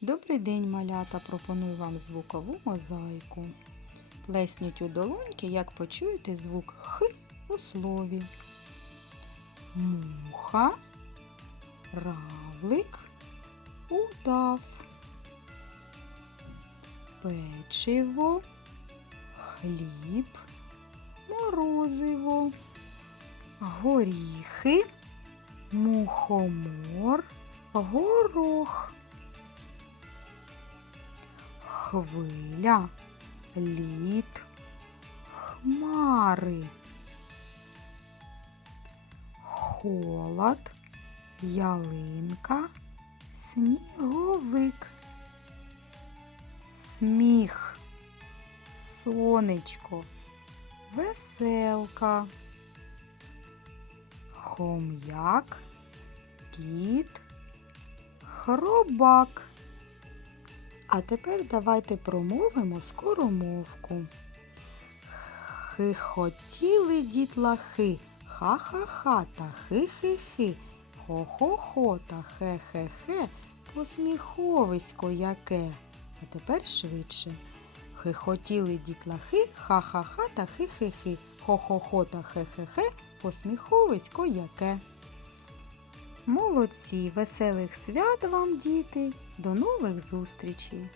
Добрий день, малята! Пропоную вам звукову мозаїку. Плесніть у долоньки, як почуєте звук Х у слові. Муха, равлик, удав. Печиво, хліб, морозиво, горіхи, мухомор, горох. Хвиля, лід, хмари. Холод, ялинка, сніговик. Сміх, сонечко, веселка. Хом'як, кіт, хробак. А тепер давайте промовимо скоромовку. Хихотіли дітлахи, ха-ха-ха та хи-хи-хи, хо-хо-хо хе-хе-хе, посміховисько яке. А тепер швидше. Хихотіли дітлахи, ха-ха-ха хи-хи-хи, хо-хо-хо хе-хе-хе, посміховисько яке. Молодці, веселих свят вам, діти! До нових зустрічей!